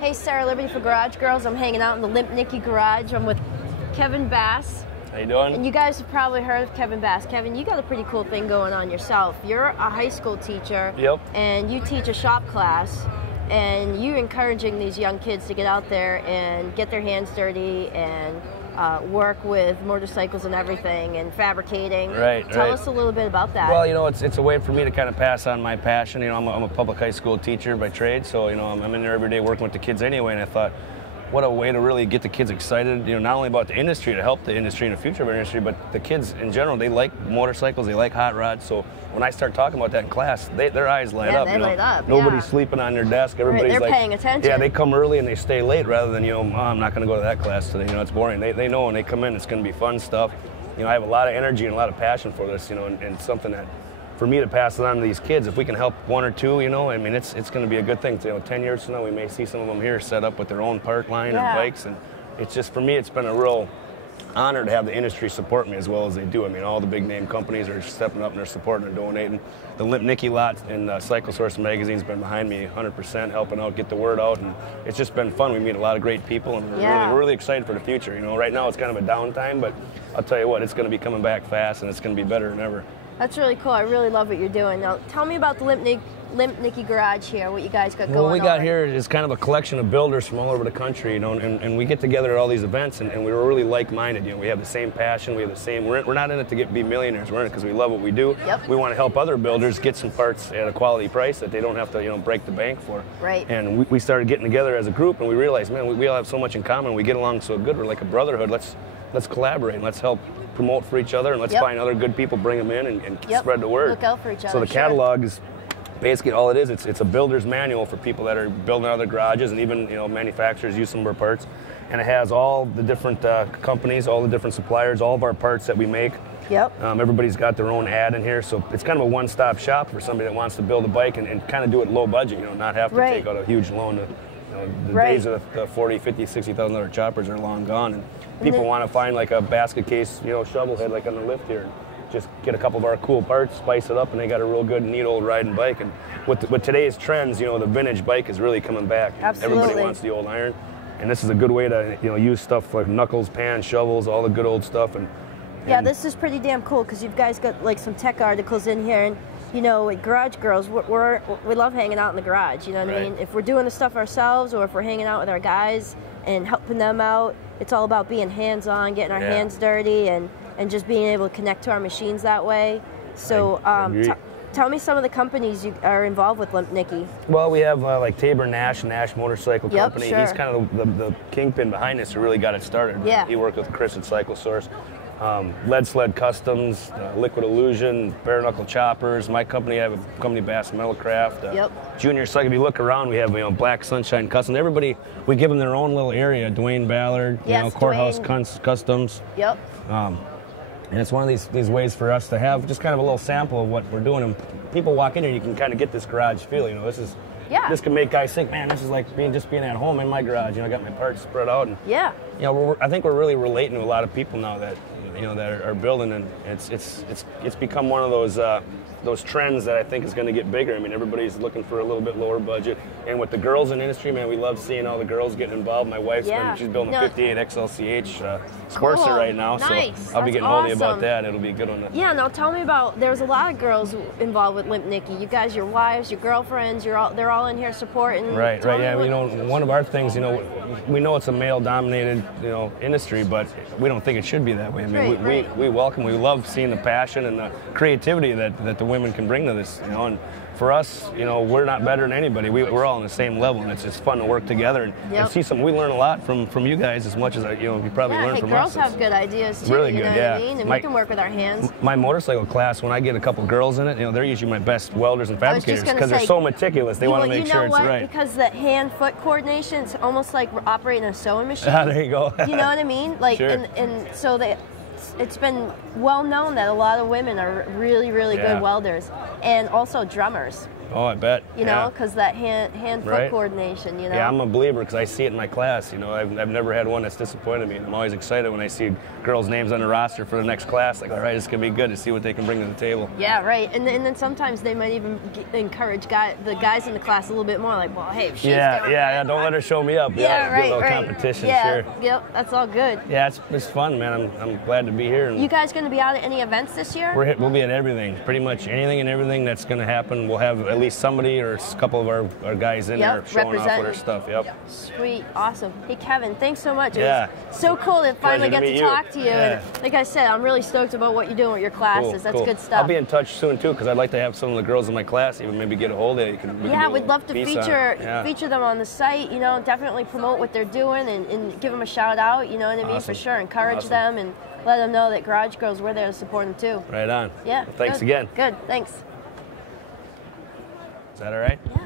Hey, Sara, Liberty for Garage Girls. I'm hanging out in the LimpNickie Garage. I'm with Kevin Bass. How you doing? And you guys have probably heard of Kevin Bass. Kevin, you got a pretty cool thing going on yourself. You're a high school teacher. Yep. And you teach a shop class. And you're encouraging these young kids to get out there and get their hands dirty and work with motorcycles and everything and fabricating. Right. Tell us a little bit about that. Well, you know, it's a way for me to kind of pass on my passion. You know, I'm a public high school teacher by trade, so, you know, I'm in there every day working with the kids anyway, and I thought, what a way to really get the kids excited, you know, not only about the industry, to help the industry and the future of our industry, but the kids in general, they like motorcycles, they like hot rods, so when I start talking about that in class, their eyes light up. They light up, Nobody's sleeping on their desk, everybody's they're like, paying attention. Yeah, they come early and they stay late rather than, you know, I'm not going to go to that class today, you know, it's boring. They know when they come in, it's going to be fun stuff. You know, I have a lot of energy and a lot of passion for this, you know, and something that, for me to pass it on to these kids, if we can help one or two, you know, I mean, it's going to be a good thing. You know, 10 years from now, we may see some of them here set up with their own park line or bikes, and it's just, for me, it's been a real honor to have the industry support me as well as they do. I mean, all the big name companies are stepping up and they're supporting and donating. The LimpNickie lot in Cycle Source magazine's been behind me 100%, helping out, get the word out, and it's just been fun. We meet a lot of great people, and we're really excited for the future. You know, right now it's kind of a downtime, but I'll tell you what, it's going to be coming back fast, and it's going to be better than ever. That's really cool. I really love what you're doing. Now, tell me about the LimpNickie Garage here, what you guys got going on. What we got here is kind of a collection of builders from all over the country, you know, and we get together at all these events, and we're really like-minded. You know, we have the same passion, we have the same, we're not in it to be millionaires, we're in it because we love what we do. Yep. We want to help other builders get some parts at a quality price that they don't have to, you know, break the bank for. Right. And we started getting together as a group, and we realized, man, we all have so much in common, we get along so good, we're like a brotherhood. Let's collaborate and let's help promote for each other, and let's find other good people, bring them in, and spread the word. Look out for each other. So the catalog is basically all it is. It's a builder's manual for people that are building other garages, and even, you know, manufacturers use some of our parts. And it has all the different companies, all the different suppliers, all of our parts that we make. Yep. Everybody's got their own ad in here, so it's kind of a one-stop shop for somebody that wants to build a bike and kind of do it low budget. You know, not have to take out a huge loan. You know, the days of the $40,000, $50,000, $60,000 choppers are long gone, and people want to find like a basket case, you know, shovel head like on the lift here. Just get a couple of our cool parts, spice it up, and they got a real good, neat old riding bike. And with today's trends, you know, the vintage bike is really coming back. Absolutely. Everybody wants the old iron, and this is a good way to, you know, use stuff like knuckles, pans, shovels, all the good old stuff. And yeah, this is pretty damn cool because you guys got like some tech articles in here, and you know, at Garage Girls, we love hanging out in the garage. You know what I mean? If we're doing the stuff ourselves, or if we're hanging out with our guys and helping them out, it's all about being hands-on, getting our hands dirty, and just being able to connect to our machines that way. So tell me some of the companies you are involved with LimpNickie. Well, we have like Tabor Nash Motorcycle Company. Sure. He's kind of the kingpin behind this who really got it started. Yeah. He worked with Chris at Cycle Source. Lead Sled Customs, Liquid Illusion, Bare Knuckle Choppers. My company, I have a company, Bass Metalcraft. Junior Cycle. If you look around, we have, you know, Black Sunshine Customs. Everybody, we give them their own little area. Dwayne Ballard, you know, Courthouse Customs. And it's one of these ways for us to have just kind of a little sample of what we're doing. And people walk in here, you can kind of get this garage feel. You know, this can make guys think, man, this is like being at home in my garage. You know, I got my parts spread out, and you know, I think we're really relating to a lot of people now that, you know, that are building, and it's become one of those trends that I think is going to get bigger. I mean, everybody's looking for a little bit lower budget, and with the girls in the industry, man, we love seeing all the girls getting involved. My wife's she's building a 58 XLCH Sportster right now, so I'll be getting hold of you about that. It'll be a good one. Yeah, now tell me about, there's a lot of girls involved with LimpNickie. You guys, your wives, your girlfriends, they're all in here supporting. Right. Yeah, you know, one of our things, you know, we know it's a male-dominated, you know, industry, but we don't think it should be that way. I mean, we love seeing the passion and the creativity that the women can bring to this, you know, and for us, you know, we're not better than anybody. We're all on the same level, and it's just fun to work together and see something. We learn a lot from you guys as much as, you know, you probably learn from us. Girls have good ideas too. Really you good, know what I mean? And we can work with our hands. My motorcycle class, when I get a couple girls in it, you know, they're usually my best welders and fabricators because they're so meticulous. They want to make sure it's right. Because the hand-foot coordination, it's almost like we're operating a sewing machine. There you go. You know what I mean? Like, and so it's been well known that a lot of women are really, really good welders, and also drummers. Oh, I bet. You know, because that hand-foot coordination, you know? Yeah, I'm a believer because I see it in my class. You know, I've never had one that's disappointed me. And I'm always excited when I see girls' names on the roster for the next class. Like, all right, it's going to be good to see what they can bring to the table. Yeah, right. And then sometimes they might even encourage the guys in the class a little bit more, like, well, hey, if she's don't let her show me up. Right, get a little competition, yeah, sure. Yep, that's all good. Yeah, it's fun, man. I'm glad to be here. And you guys going to be out at any events this year? We'll be at everything. Pretty much anything and everything that's going to happen. We'll have at least somebody or a couple of our guys in there showing off with our stuff. Yep. Sweet. Awesome. Hey, Kevin, thanks so much. Yeah. It was so cool to finally get to talk to you. Yeah. And like I said, I'm really stoked about what you're doing with your classes. That's good stuff. I'll be in touch soon, too, because I'd like to have some of the girls in my class even maybe get a hold of you. We'd love to feature them on the site. You know, definitely promote what they're doing and give them a shout out. You know what I mean? Awesome. For sure. Encourage them and let them know that Garage Girls, we're there to support them too. Right on. Yeah. Well, thanks again. Good. Thanks. Is that all right? Yeah.